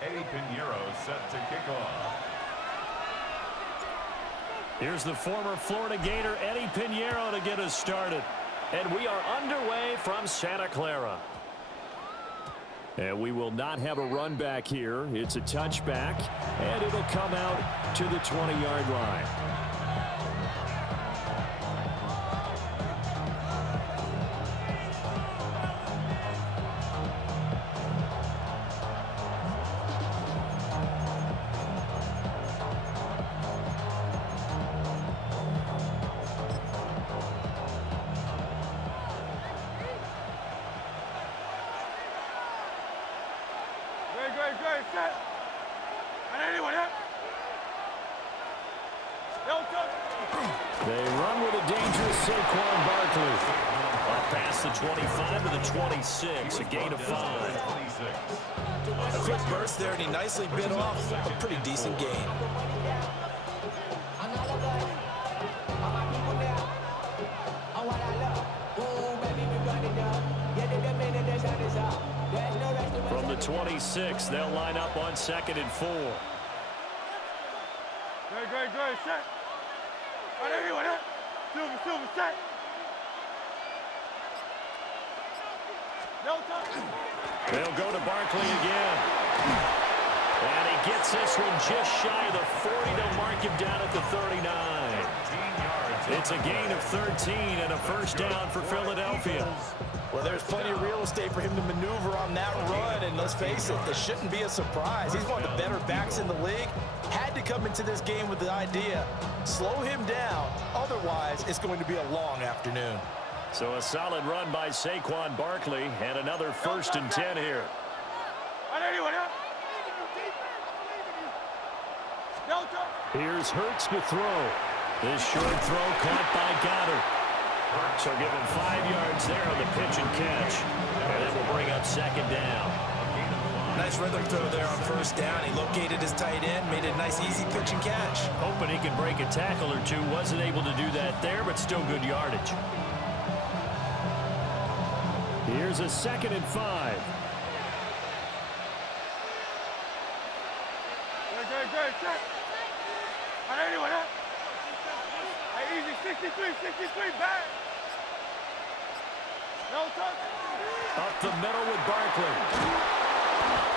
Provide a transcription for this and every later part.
Eddie Pinheiro set to kick off. Here's the former Florida Gator, Eddie Pinheiro, to get us started. And we are underway from Santa Clara. And we will not have a run back here. It's a touchback, and it'll come out to the 20-yard line. They run with a dangerous Saquon Barkley. Up past the 25 to the 26, a gain of 5. A quick burst there, and he nicely bit off a pretty decent gain. From the 26, they'll line up on 2nd and 4. Great, set. Right everyone, Silver, set. No touch. They'll go to Barkley again. And he gets this one just shy of the 40. They'll mark him down at the 39. It's a gain of 13 and a first down for Philadelphia. Well, there's plenty of real estate for him to maneuver on that run, and let's face it, this shouldn't be a surprise. He's one of the better backs in the league. Had to come into this game with the idea, slow him down, otherwise it's going to be a long afternoon. So a solid run by Saquon Barkley, and another 1st and 10 here. Here's Hurts to throw. This short throw caught by Goddard. So give him 5 yards there on the pitch and catch. And that will bring up 2nd down. Nice rhythm throw there on 1st down. He located his tight end, made a nice easy pitch and catch. Hoping he can break a tackle or two. Wasn't able to do that there, but still good yardage. Here's a 2nd and 5. Great, set. On anyone, easy, 63, back. No touch. Up the middle with Barkley.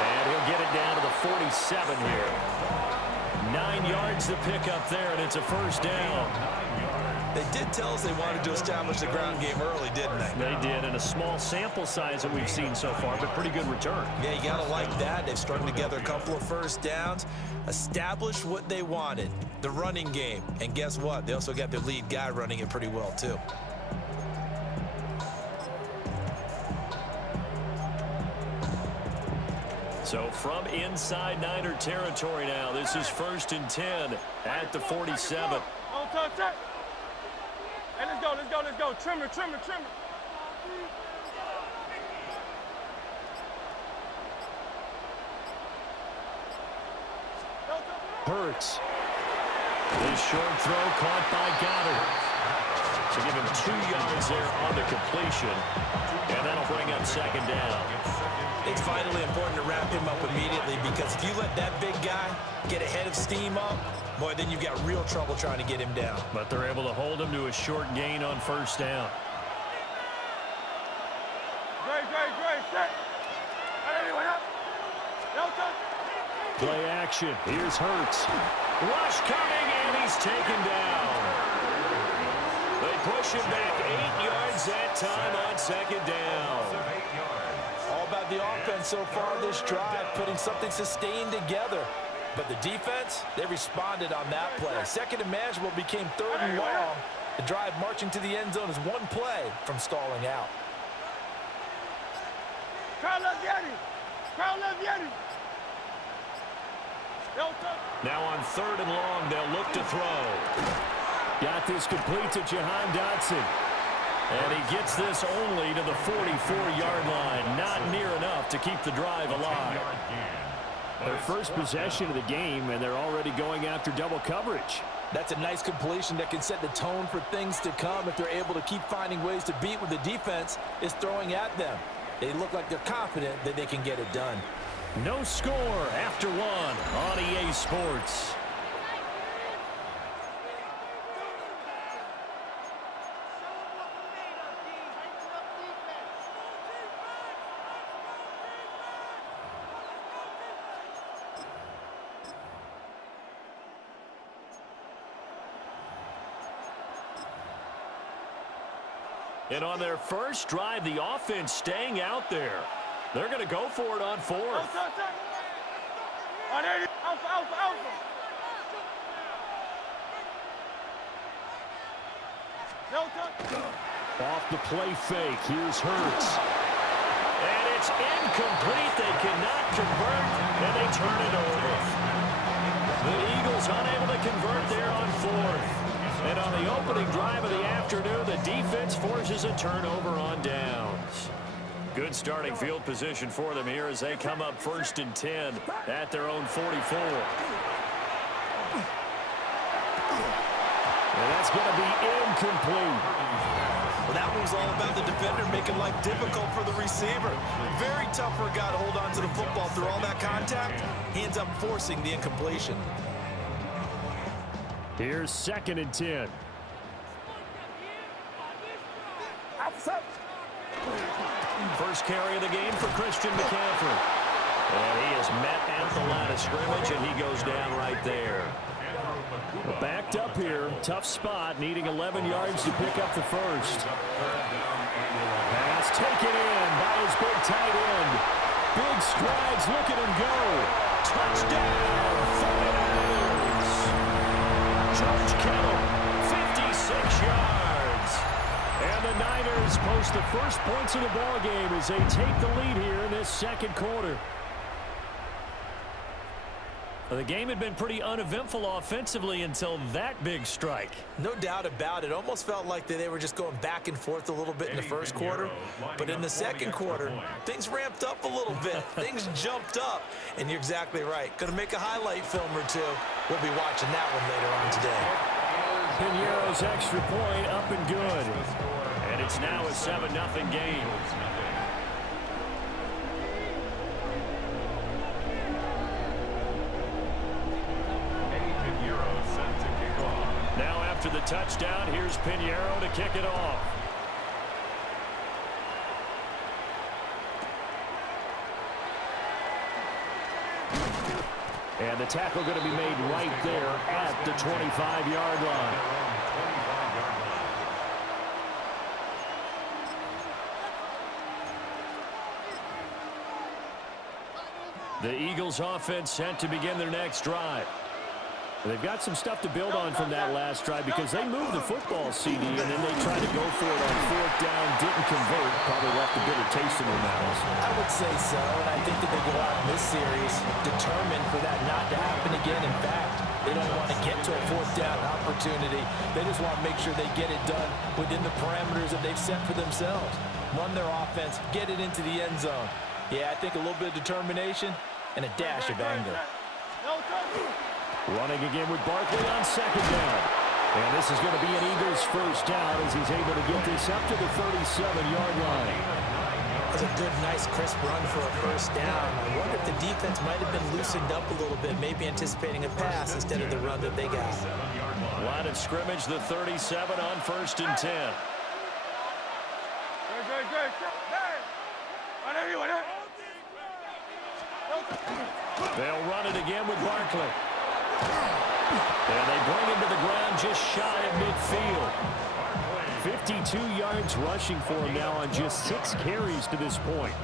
And he'll get it down to the 47 here. 9 yards to pick up there, and it's a 1st down. They did tell us they wanted to establish the ground game early, didn't they? They did, and a small sample size that we've seen so far, but pretty good return. Yeah, you got to like that. They've strung together a couple of 1st downs, established what they wanted, the running game. And guess what? They also got their lead guy running it pretty well, too. So from inside Niner territory now, this is 1st and 10 at the 47. Don't touch that. Hey, let's go. Trimmer. Hurts. This short throw caught by Goddard. So give him 2 yards there on the completion. And that'll bring up 2nd down. It's vitally important to wrap him up immediately, because if you let that big guy get ahead of steam up, boy, then you've got real trouble trying to get him down. But they're able to hold him to a short gain on 1st down. Great, set. No touch. Play action. Here's Hurts. Rush coming, and he's taken down. They push him back 8 yards that time on 2nd down. All about the offense so far this drive, putting something sustained together. But the defense, they responded on that play. 2nd and manageable became 3rd and long. The drive marching to the end zone is one play from stalling out. Crowd love Yeti. Now on 3rd and long, they'll look to throw. Got this complete to Jahan Dotson. And he gets this only to the 44-yard line. Not near enough to keep the drive alive. Their first possession of the game, and they're already going after double coverage. That's a nice completion that can set the tone for things to come if they're able to keep finding ways to beat what the defense is throwing at them. They look like they're confident that they can get it done. No score after one on EA Sports. And on their first drive, the offense staying out there. They're going to go for it on fourth. Off the play fake. Here's Hurts. And it's incomplete. They cannot convert, and they turn it over. The Eagles unable to convert there on fourth. And on the opening drive of the afternoon, the defense forces a turnover on downs. Good starting field position for them here as they come up 1st and 10 at their own 44. And that's going to be incomplete. Well, that one was all about the defender making life difficult for the receiver. Very tough for a guy to hold on to the football through all that contact. He ends up forcing the incompletion. Here's 2nd and 10. First carry of the game for Christian McCaffrey. And he is met at the line of scrimmage, and he goes down right there. Backed up here. Tough spot, needing 11 yards to pick up the first. Pass taken in by his big tight end. Big strides. Look at him go. Touchdown, 49ers. George Kittle, 56 yards. And the Niners post the first points of the ballgame as they take the lead here in this second quarter. Well, the game had been pretty uneventful offensively until that big strike. No doubt about it. Almost felt like they were just going back and forth a little bit in the first quarter. But in the second quarter, things ramped up a little bit. Things jumped up. And you're exactly right. Going to make a highlight film or two. We'll be watching that one later on today. Piñeiro's extra point up and good. And it's now a 7-0 game. Now after the touchdown, here's Piñeiro to kick it off. And the tackle going to be made right there at the 25-yard line. The Eagles offense sent to begin their next drive. They've got some stuff to build on from that last drive because they moved the football, CD, and then they tried to go for it on 4th down, didn't convert, probably left a bitter taste in their mouths. I would say so, and I think that they go out in this series determined for that not to happen again. In fact, they don't want to get to a 4th down opportunity. They just want to make sure they get it done within the parameters that they've set for themselves. Run their offense, get it into the end zone. Yeah, I think a little bit of determination and a dash of anger. Running again with Barkley on 2nd down. And this is going to be an Eagles first down as he's able to get this up to the 37-yard line. That's a good, nice, crisp run for a first down. I wonder if the defense might have been loosened up a little bit, maybe anticipating a pass instead of the run that they got. Line of scrimmage, the 37 on 1st and 10. They'll run it again with Barkley. And they bring him to the ground just shy of midfield. 52 yards rushing for him now on just 6 carries to this point.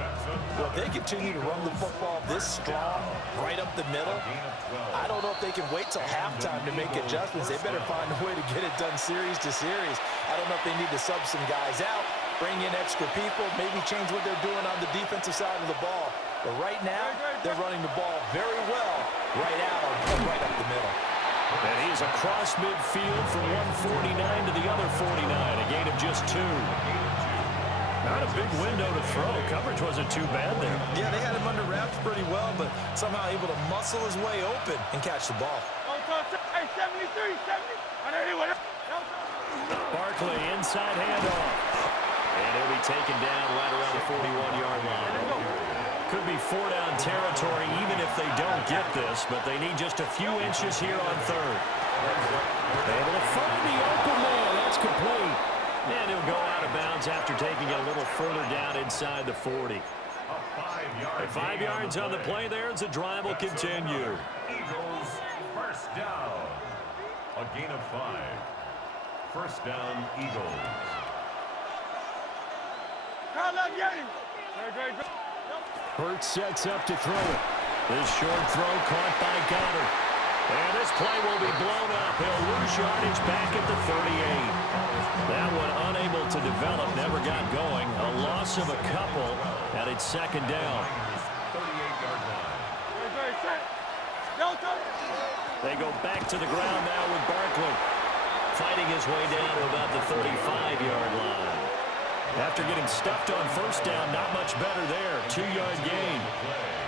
Well, if they continue to run the football this strong, right up the middle, I don't know if they can wait till halftime to make adjustments. They better find a way to get it done series to series. I don't know if they need to sub some guys out, bring in extra people, maybe change what they're doing on the defensive side of the ball. But right now, they're running the ball very well right up the middle. And he is across midfield from 149 to the other 49, a gain of just 2. Not a big window to throw. Coverage wasn't too bad there. Yeah, they had him under wraps pretty well, but somehow able to muscle his way open and catch the ball. Hey, 73, 70. Barkley inside handoff. And he'll be taken down right around the 41-yard line. Could be 4-down territory even if they don't get this, but they need just a few inches here on third. Able to find the open man. That's complete. And he'll go out of bounds after taking it a little further down inside the 40. 5 yards on the play there as the drive will continue. Eagles first down. A gain of 5. First down, Eagles. Hurts sets up to throw it. This short throw caught by Goddard. And this play will be blown up. He'll lose yardage back at the 38. That one unable to develop, never got going. A loss of a couple, and it's second down. 38-yard line. They go back to the ground now with Barkley. Fighting his way down to about the 35-yard line. After getting stuffed on first down, not much better there. 2-yard gain.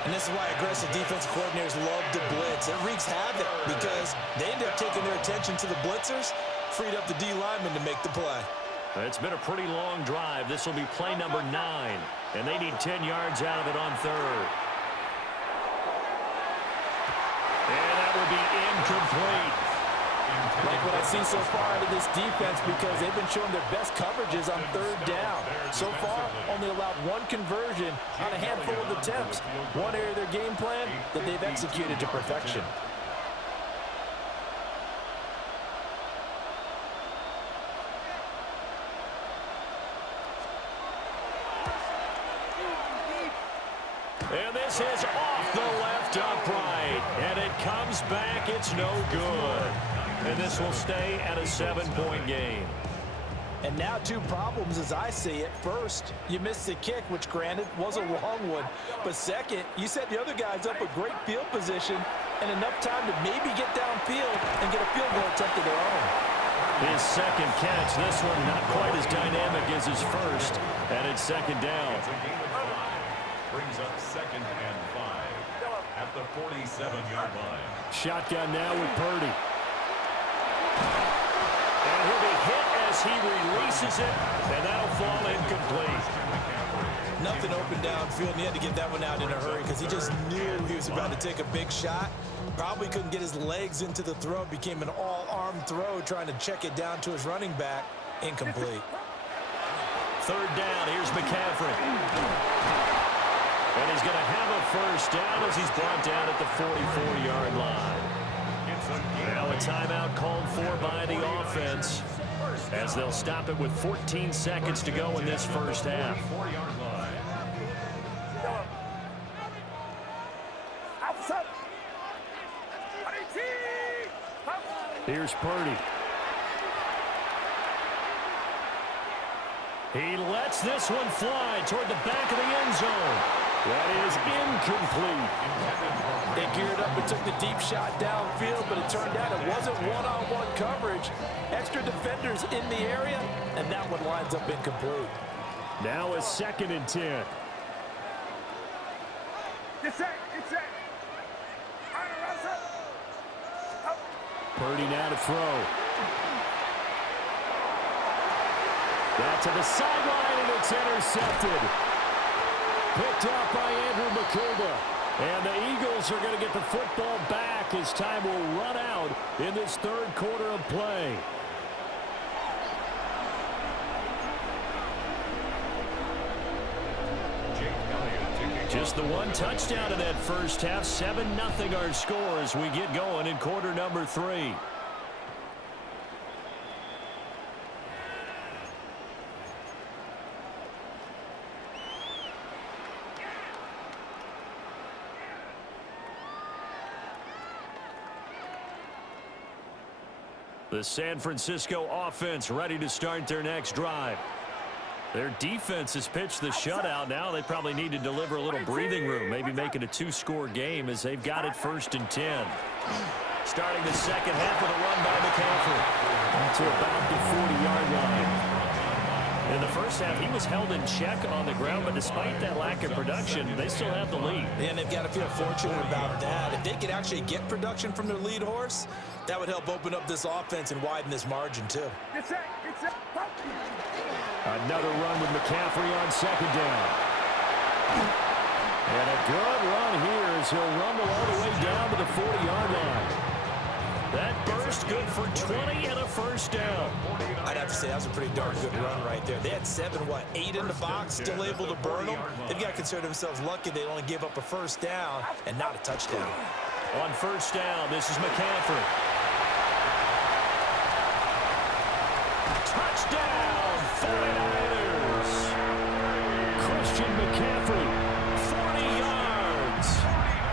And this is why aggressive defensive coordinators love to blitz. It wreaks havoc because they end up taking their attention to the blitzers, freed up the D lineman to make the play. It's been a pretty long drive. This will be play number 9, and they need 10 yards out of it on third. And that will be incomplete. Like what I see so far out of this defense because they've been showing their best coverages on third down. So far, only allowed 1 conversion on a handful of attempts. One area of their game plan that they've executed to perfection. And this is off the left upright. And it comes back. It's no good. And this will stay at a 7-point game. And now 2 problems as I see it. First, you missed the kick, which granted was a long one. But second, you set the other guys up a great field position and enough time to maybe get downfield and get a field goal attempt of their own. His second catch, this one not quite as dynamic as his first. And it's second down. It's a gain of 5. Brings up second and 5 at the 47-yard line. Shotgun now with Purdy. And he'll be hit as he releases it, and that'll fall incomplete. Nothing open downfield, and he had to get that one out in a hurry because he just knew he was about to take a big shot. Probably couldn't get his legs into the throw. Became an all-arm throw, trying to check it down to his running back. Incomplete. Third down, here's McCaffrey. And he's going to have a first down as he's brought down at the 44-yard line. Now a timeout called for by the offense as they'll stop it with 14 seconds to go in this first half. Here's Purdy. He lets this one fly toward the back of the end zone. That is incomplete. They geared up and took the deep shot downfield, but it turned out it wasn't one-on-one coverage. Extra defenders in the area, and that one lines up incomplete. Now a 2nd and 10. Purdy now to throw. That to the sideline, and it's intercepted. Picked up by Andrew McCulba. And the Eagles are going to get the football back as time will run out in this third quarter of play. Just the one touchdown in that first half. 7-0 our score as we get going in quarter number 3. The San Francisco offense ready to start their next drive. Their defense has pitched the shutout. Now they probably need to deliver a little breathing room, maybe make it a 2-score game as they've got it 1st and 10. Starting the second half with a run by McCaffrey to about the 40-yard line. In the first half, he was held in check on the ground, but despite that lack of production, they still have the lead. And they've got to feel fortunate about that. If they could actually get production from their lead horse, that would help open up this offense and widen this margin, too. Another run with McCaffrey on 2nd down. And a good run here as he'll rumble all the way down to the 40-yard line. That burst good for 20 and a first down. I'd have to say that was a pretty darn good run right there. They had 8 in the box, still able to burn them. They've got to consider themselves lucky they only gave up a first down and not a touchdown. On first down, this is McCaffrey. Touchdown, 49ers. Christian McCaffrey, 40 yards.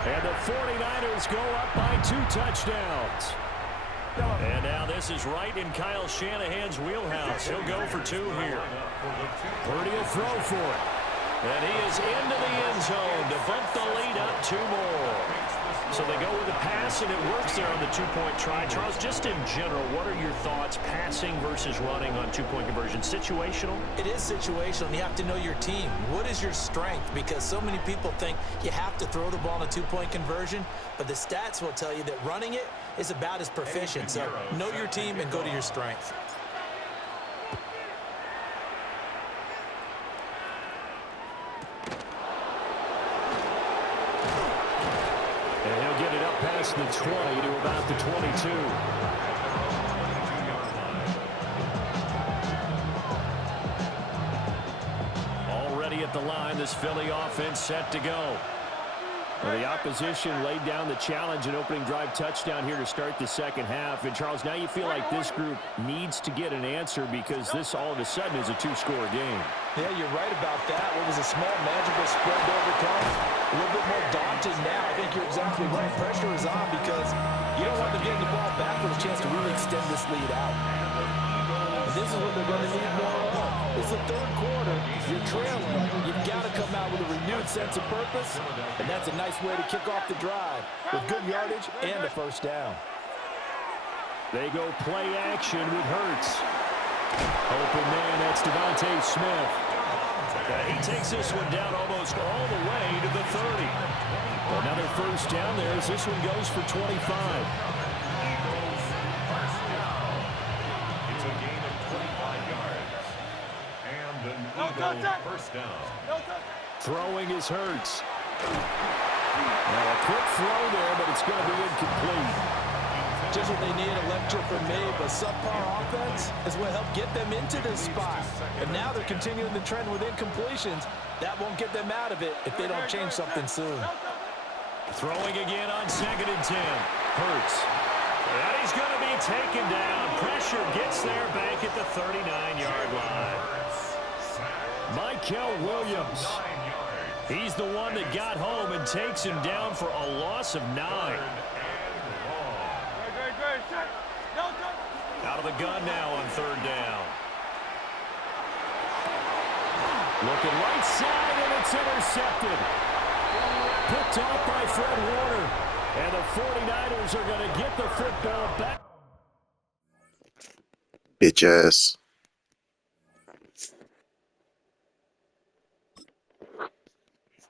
And the 49ers go up by 2 touchdowns. And now this is right in Kyle Shanahan's wheelhouse. He'll go for 2 here. Purdy will throw for it. And he is into the end zone to bump the lead up 2 more. So they go with a pass, and it works there on the 2-point try. Charles, just in general, what are your thoughts passing versus running on 2-point conversion? Situational? It is situational, and you have to know your team. What is your strength? Because so many people think you have to throw the ball in a 2-point conversion, but the stats will tell you that running it is about as proficient. So know your team and go to your strength. And he'll get it up past the 20 to about the 22. Already at the line, this Philly offense set to go. Well, the opposition laid down the challenge and opening drive touchdown here to start the second half. And, Charles, now you feel like this group needs to get an answer because this all of a sudden is a 2-score game. Yeah, you're right about that. What was a small, manageable spread to overcome? A little bit more daunting now. I think you're exactly right. Pressure is on because you don't want them getting the ball back with a chance to really extend this lead out. And this is what they're going to need more of. It's the third quarter. You're trailing. You've got to come out with a renewed sense of purpose, and that's a nice way to kick off the drive with good yardage and a first down. They go play action with Hurts. Open man, that's Devontae Smith. And he takes this one down almost all the way to the 30. Another first down there as this one goes for 25. It's a gain of 25 yards. And an Eagle first down. Throwing is Hurts. Now a quick throw there, but it's going to be incomplete. Just what they need, a lecture from me, but subpar offense is what helped get them into this spot. And now they're continuing the trend with incompletions. That won't get them out of it if they don't change something soon. Throwing again on 2nd and 10. Hurts. And he's going to be taken down. Pressure gets there back at the 39-yard line. Michael Williams. He's the one that got home and takes him down for a loss of 9. Out of the gun now on 3rd down. Looking right side, and it's intercepted. Picked off by Fred Warner. And the 49ers are going to get the football back. Bitch ass.